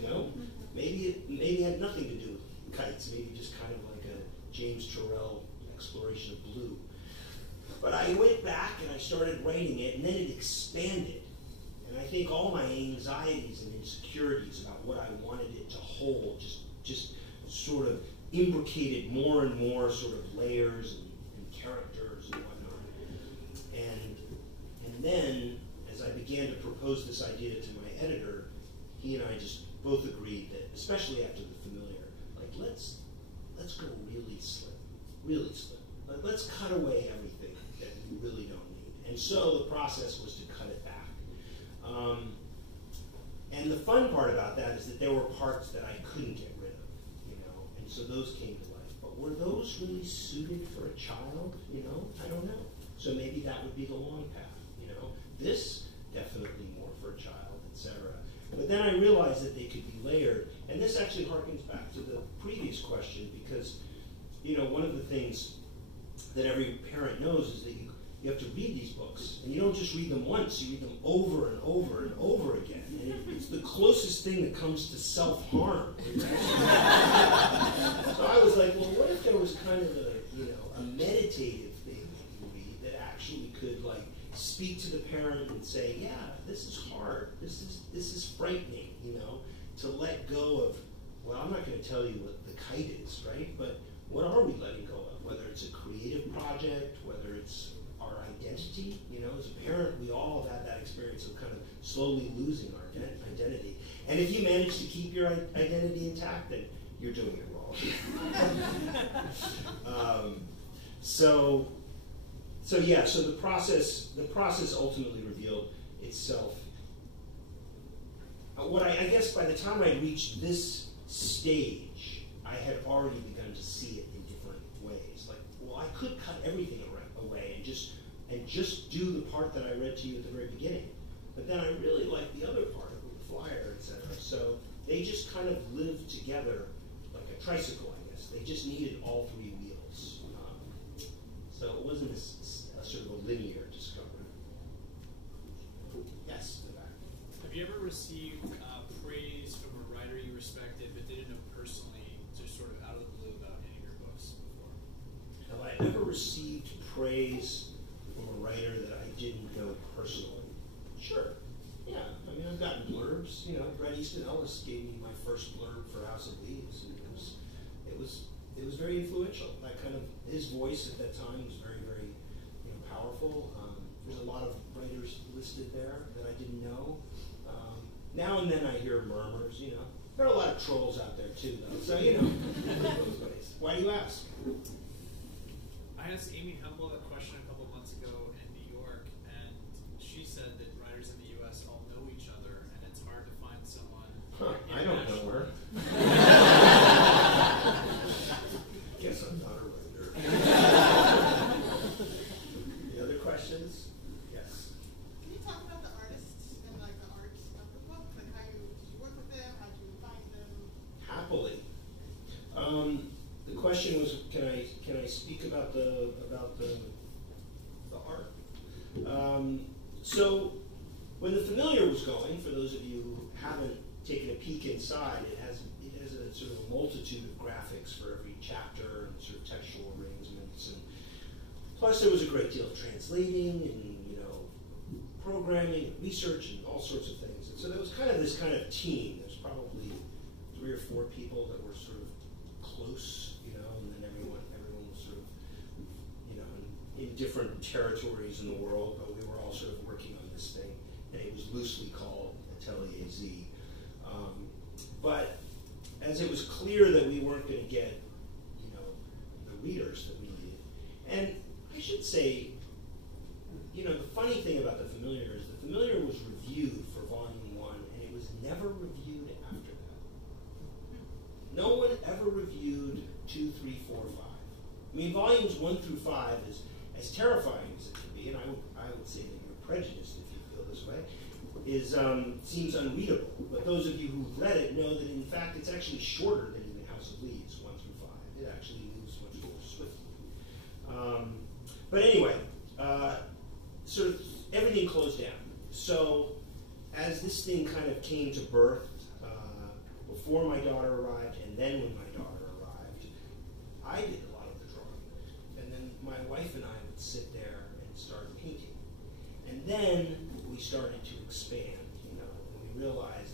Maybe it had nothing to do with kites. Maybe just kind of like a James Turrell exploration of blue. But I went back and I started writing it, and then it expanded. And I think all my anxieties and insecurities about what I wanted it to hold just sort of imbricated more and more sort of layers and characters and whatnot. And then, as I began to propose this idea to my editor, he and I just both agreed that, especially after The Familiar, let's go really slim, really slim. Let's cut away everything that we really don't need. And so the process was to cut it back. And the fun part about that is that there were parts that I couldn't get rid of, and so those came to life. But were those really suited for a child? I don't know. So maybe that would be the long path. This definitely more for a child, etc. But then I realized that they could be layered, and this actually harkens back to the previous question, because one of the things that every parent knows is that you have to read these books, and you don't just read them once, you read them over and over and over again. And it's the closest thing that comes to self-harm. So I was like, well, what if there was kind of a meditative thing that you read that actually could speak to the parent and say, yeah, this is hard, this is frightening, to let go of, well, I'm not going to tell you what the kite is, right? But what are we letting go of? Whether it's a creative project, whether it's our identity, as a parent, we all have had that experience of kind of slowly losing our identity. And if you manage to keep your identity intact, then you're doing it wrong. So the process ultimately revealed itself. I guess by the time I reached this stage, I had already begun to see it in different ways. I could cut everything away and just do the part that I read to you at the very beginning. But then I really liked the other part of the flyer, etc. So they just kind of lived together like a tricycle, I guess. They just needed all three wheels. So it wasn't a sort of a linear discovery. Yes, in the back. Have you ever received praise from a writer you respected but didn't know personally, just sort of out of the blue about any of your books before? Have I ever received praise from a writer that I didn't know personally? Sure. Yeah. I've gotten blurbs. Bret Easton Ellis gave me my first blurb for House of Leaves, and it was very influential. That kind of his voice at that time was very, very powerful. There's a lot of writers listed there that I didn't know. Now and then I hear murmurs. There are a lot of trolls out there too, though. So both ways. Why do you ask? I asked Amy Hempel that question a couple months ago in New York, and she said that writers in the U.S. all know each other, and it's hard to find someone. I don't know her. Guess I'm not a writer. Any other questions? Yes. Can you talk about the artists and the art of the book? How did you work with question was, can I speak about the art? So when the Familiar was going, for those of you who haven't taken a peek inside, it has a sort of a multitude of graphics for every chapter and sort of textual arrangements, and plus there was a great deal of translating and programming, and research, and all sorts of things. And so there was kind of this kind of team. There's probably 3 or 4 people that were sort of close, and then everyone was sort of, in different territories in the world, but we were all sort of working on this thing, and it was loosely called Atelier Z. But as it was clear that we weren't going to get, the readers that we needed, and I should say, the funny thing about the Familiar is the Familiar was reviewed for Volume 1, and it was never reviewed after that. No one ever reviewed 2, 3, 4, 5. I mean, Volumes 1 through 5 is as terrifying as it can be, and I would say that you're prejudiced if you feel this way, seems unreadable. But those of you who've read it know that, in fact, it's actually shorter than even House of Leaves, 1 through 5. It actually moves much more swiftly. But anyway, sort of everything closed down. So as this thing kind of came to birth, before my daughter arrived and then when my daughter arrived, I did a lot of the drawing. And then my wife and I would sit there and start painting. And then we started to expand, and we realized,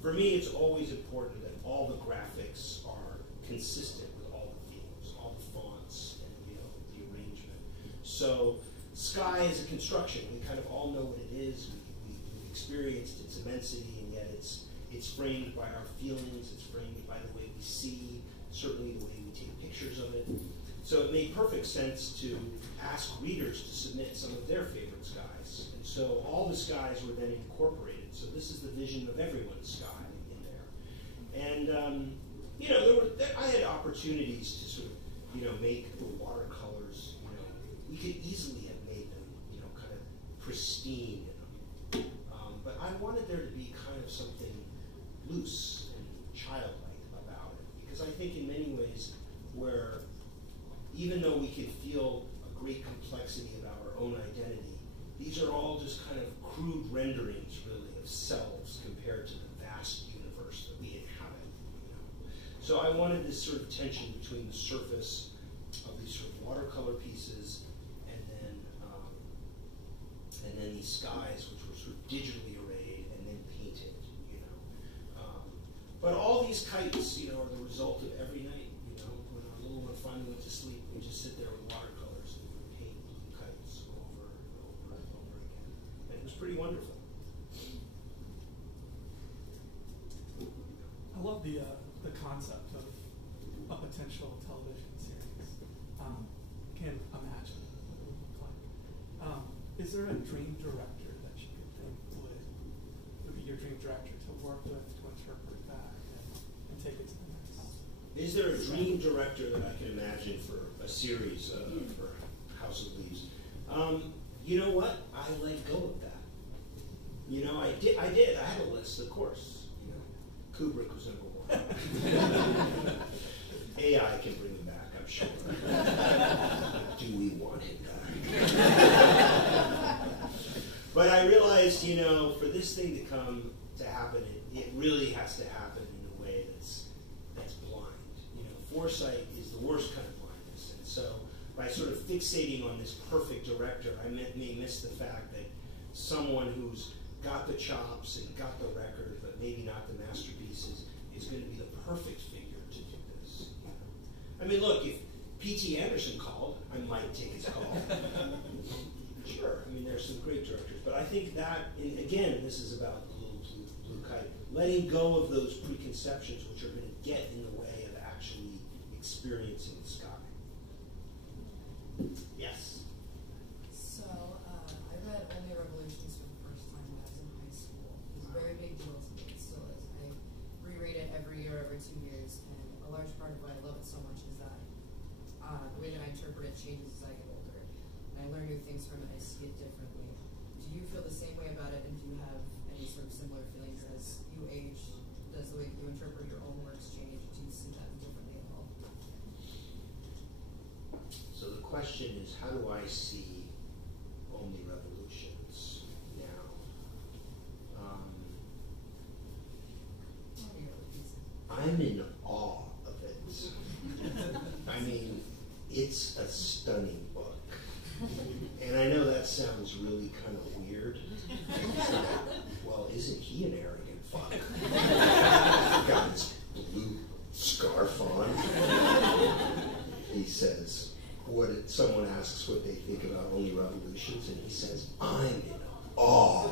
for me, it's always important that all the graphics are consistent with all the themes, all the fonts, and the arrangement. So sky is a construction. We kind of all know what it is. We've experienced its immensity, and yet it's framed by our feelings. It's framed by the way we see, certainly the way we take pictures of it. So it made perfect sense to ask readers to submit some of their favorite skies. And so all the skies were then incorporated. So this is the vision of everyone's sky in there. And, I had opportunities to sort of, make the watercolors, we could easily have made them, kind of pristine. But I wanted there to be kind of something loose and childlike about it. Because I think in many ways where, even though we can feel a great complexity about our own identity, these are all just kind of crude renderings, really, of selves compared to the vast universe that we inhabit. So I wanted this sort of tension between the surface of these sort of watercolor pieces and then these skies, which were sort of digitally arrayed and then painted. But all these kites, are the result of every night. When our little one finally went to sleep, we just sit there with watercolors and we would paint blue kites over and over and over again. And it was pretty wonderful. I love the concept of a potential television series. Can't imagine what it would look like. Is there a dream director that you could think would be your dream director to work with, to interpret that, and take it to the next? Is there a dream director that I can imagine for a series for House of Leaves? You know what? I let go of that. I did. I had a list, of course. Kubrick was number 1. AI can bring him back, I'm sure. Do we want him back? But I realized, for this thing to happen, it really has to happen in a way that's blind. Foresight is the worst kind of blindness. And so by sort of fixating on this perfect director, I may miss the fact that someone who's got the chops and got the record, but maybe not the masterpieces, is going to be the perfect figure to do this. I mean, look, if P.T. Anderson called, I might take his call. Sure, I mean, there's some great directors, but I think that, and again, this is about the little blue kite, letting go of those preconceptions which are going to get in the way of actually experiencing the sky. Yes? So, I read Only Revolutions for the first time when I was in high school. It was a very big deal to me, it still is. I reread it every year, every 2 years, and a large part of why I love it so much is that the way that I interpret it changes as I get older. And I learn new things from it, I see it differently. Do you feel the same way about it, and do you have any sort of similar feelings as you age? Does the way you interpret your own works change? Do you see that differently at all? do I see Only Revolutions now? I'm in awe of it. I mean, it's a stunning book. And I know that sounds really kind of weird. Well, isn't he an arrogant fuck? Got his blue scarf on. He says, someone asks what they think about Only Revolutions, and he says, I'm in awe.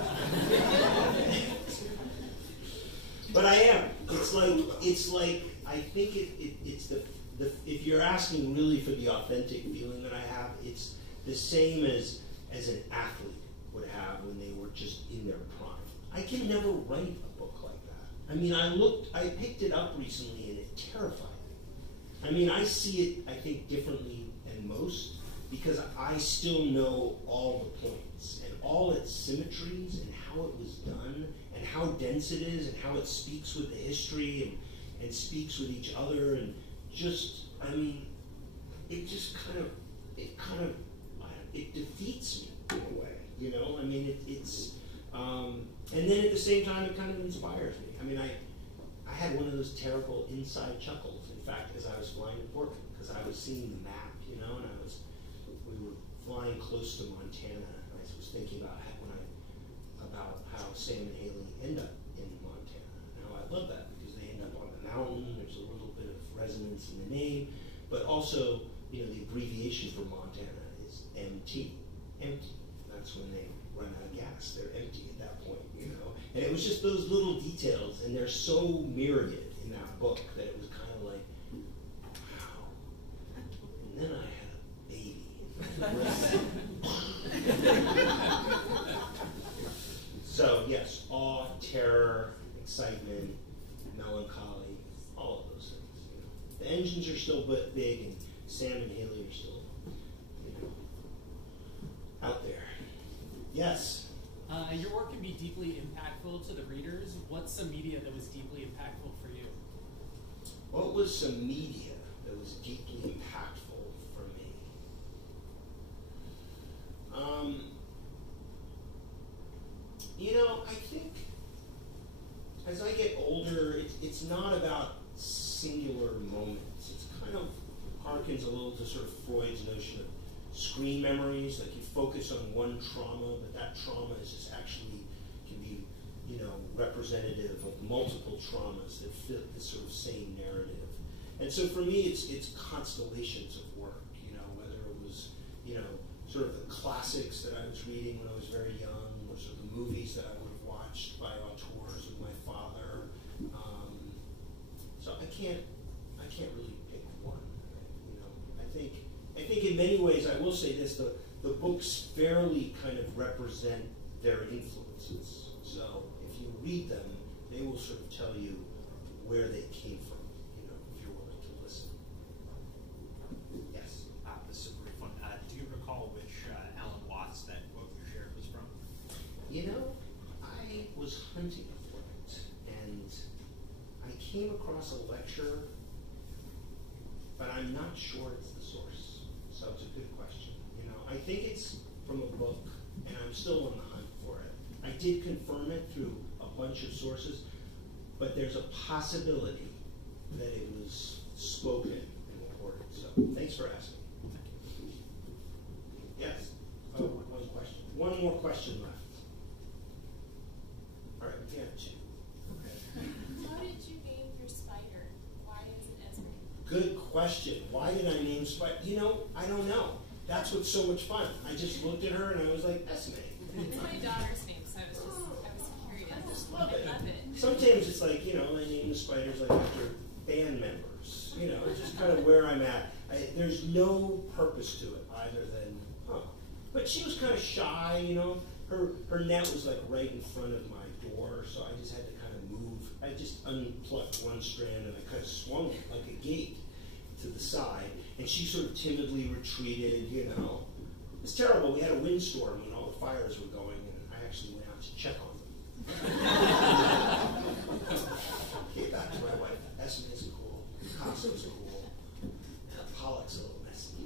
But I am. It's like I think it's the if you're asking really for the authentic feeling that I have, it's the same as an athlete would have when they were just in their prime. I can never write a book like that. I mean, I picked it up recently and it terrified me. I mean, I see it, I think, differently than most because I still know all the points and all its symmetries and how it was done and how dense it is and how it speaks with the history and speaks with each other and just, I mean, it just kind of defeats me in a way, you know? I mean, and then at the same time, it kind of inspires me. I mean, I had one of those terrible inside chuckles, in fact, as I was flying to Portland, because I was seeing the map, you know, and we were flying close to Montana, and I was thinking about how Sam and Haley end up in Montana. Now, I love that, because they end up on the mountain, there's a little bit of resonance in the name, but also, you know, the abbreviation for Montana is MT, empty. That's when they run out of gas. They're empty at that point, you know. And it was just those little details, and they're so myriad in that book that it was kind of like, wow. And then I had a baby. So yes, awe, terror, excitement, melancholy, all of those things. You know. The engines are still big, and Sam and Haley are still, you know, out there. Yes? Your work can be deeply impactful to the readers. What's some media that was deeply impactful for you? What was some media that was deeply impactful for me? You know, I think as I get older, it's not about singular moments. It's kind of harkens a little to sort of Freud's notion of screen memories, like you focus on one trauma, but that trauma is just actually can be, you know, representative of multiple traumas that fit the sort of same narrative. And so for me, it's constellations of work, you know, whether it was, you know, sort of the classics that I was reading when I was very young, or sort of the movies that I would have watched by auteurs with my father. So I can't really pick one. You know, I think in many ways, I will say this, the books fairly kind of represent their influences. So if you read them, they will sort of tell you where they came from, you know, if you're willing to listen. Yes? This is a brief one. Do you recall which Alan Watts that quote you shared was from? You know, I was hunting for it, and I came across a lecture, but I'm not sure it's the source. So it's a good question. You know, I think it's from a book, and I'm still on the hunt for it. I did confirm it through a bunch of sources, but there's a possibility that it was spoken and recorded. So thanks for asking. Yes? Oh, one question. One more question left. All right, we have two. Okay. How did you name your spider? Why is it Esme? Good question. Why did I name Spider? You know, I don't know. That's what's so much fun. I just looked at her and I was like, Esme. It's my daughter's name, so I was curious. I just love it. I love it. Sometimes it's like, you know, I name the spiders like after band members. You know, it's just kind of where I'm at. There's no purpose to it other than, huh. But she was kind of shy, you know. Her net was like right in front of my door, so I just had to kind of move. I just unplugged one strand and I kind of swung it like a gate to the side, and she sort of timidly retreated, you know. It was terrible. We had a windstorm when all the fires were going, and I actually went out to check on them. Came back to my wife. Esme's cool. Picasso's cool. Pollock's a little messy.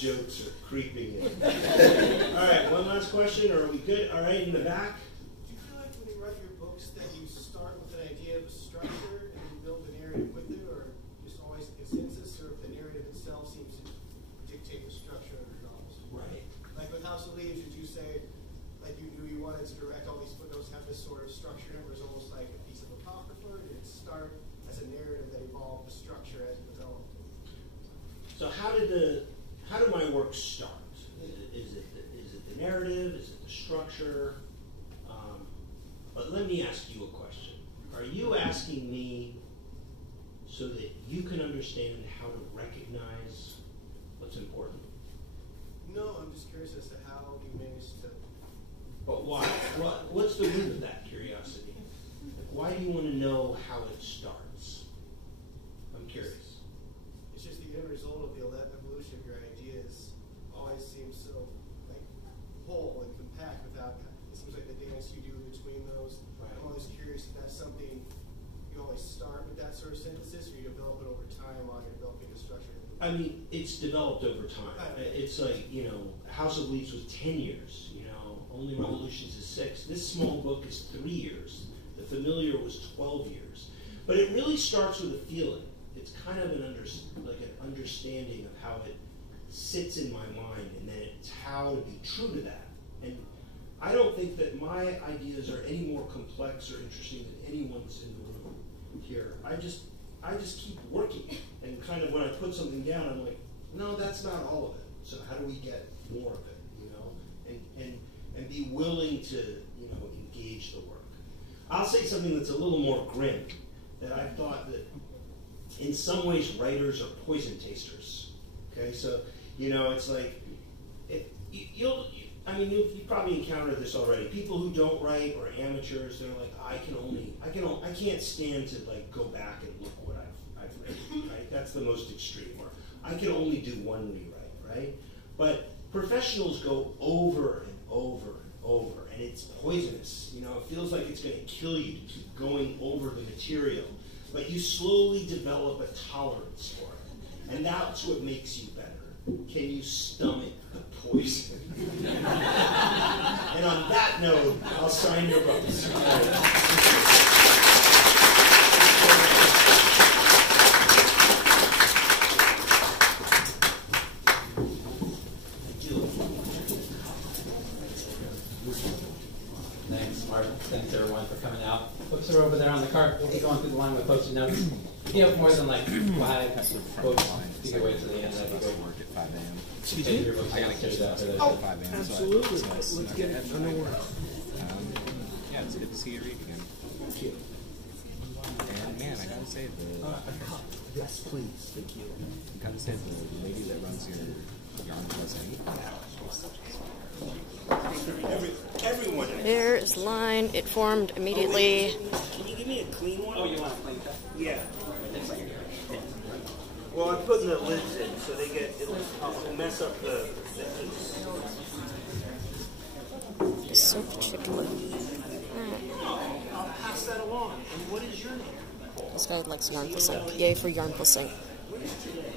jokes are creeping in. All right, one last question, or are we good? All right, in the back. Do you feel like when you write your books that you start with an idea of a structure and you build a narrative with it, or just always a consensus, or if the narrative itself seems to dictate the structure of your novels? Right. Like with House of Leaves, did you say, like you knew you wanted to direct all these footnotes, have this sort of structure, and it was almost like a piece of apocrypha, or did it start as a narrative that evolved the structure as it developed? So how do my work start? Is it the narrative? Is it the structure? But let me ask you a question. Are you asking me so that you can understand how to recognize what's important? No, I'm just curious as to how you managed to. But why? What's the root of that curiosity? Like, why do you want to know how it starts? I'm curious. It's just the end result of the evolution of your ideas always seems so like whole and compact without. It seems like the dance you do between those. Right. I'm always curious if that's something you always start with that sort of synthesis, or you develop it over time while you're developing the structure. I mean, it's developed over time. It's like, House of Leaves was 10 years, Only Revolutions is 6. This small book is 3 years. The Familiar was 12 years. But it really starts with a feeling. It's kind of an understanding of how it sits in my mind, and then it's how to be true to that. And I don't think that my ideas are any more complex or interesting than anyone's in the room here. I just keep working, and kind of when I put something down, I'm like, no, that's not all of it. So how do we get more of it, and be willing to, engage the work. I'll say something that's a little more grim, that I've thought that in some ways writers are poison tasters. Okay, so, it's like, you probably encountered this already. People who don't write or amateurs, they're like, I can't stand to go back and look what I've written, right? That's the most extreme. Or I can only do one rewrite, right? But professionals go over and over and over, and it's poisonous. It feels like it's going to kill you to keep going over the material. But you slowly develop a tolerance for it, and that's what makes you better. Can you stomach the poison? And on that note, I'll sign your books. Thanks, Mark. Thanks, everyone, for coming out. Books are over there on the cart. We'll be going through the line with post-it notes. If you have more than 5 quotes, you can wait till the end. That'd be good. Work at 5 a.m. Excuse me? Your books downstairs after this. Oh, 5 a.m. Absolutely. So Let's get it on the work. Yeah, it's good to see you read again. Thank you. And man, I gotta say Yes, please. Thank you. I gotta say the lady that runs your yarn buzzing. Everyone. There is the line. It formed immediately. Can you give me a clean one? Oh, you want a clean cut? Yeah. Well, I'm putting the lids in, so it'll mess up the It's so particular. I'll pass that along. And what is your name? This guy likes yarn pulsing. Yay for yarn pulsing. What is today?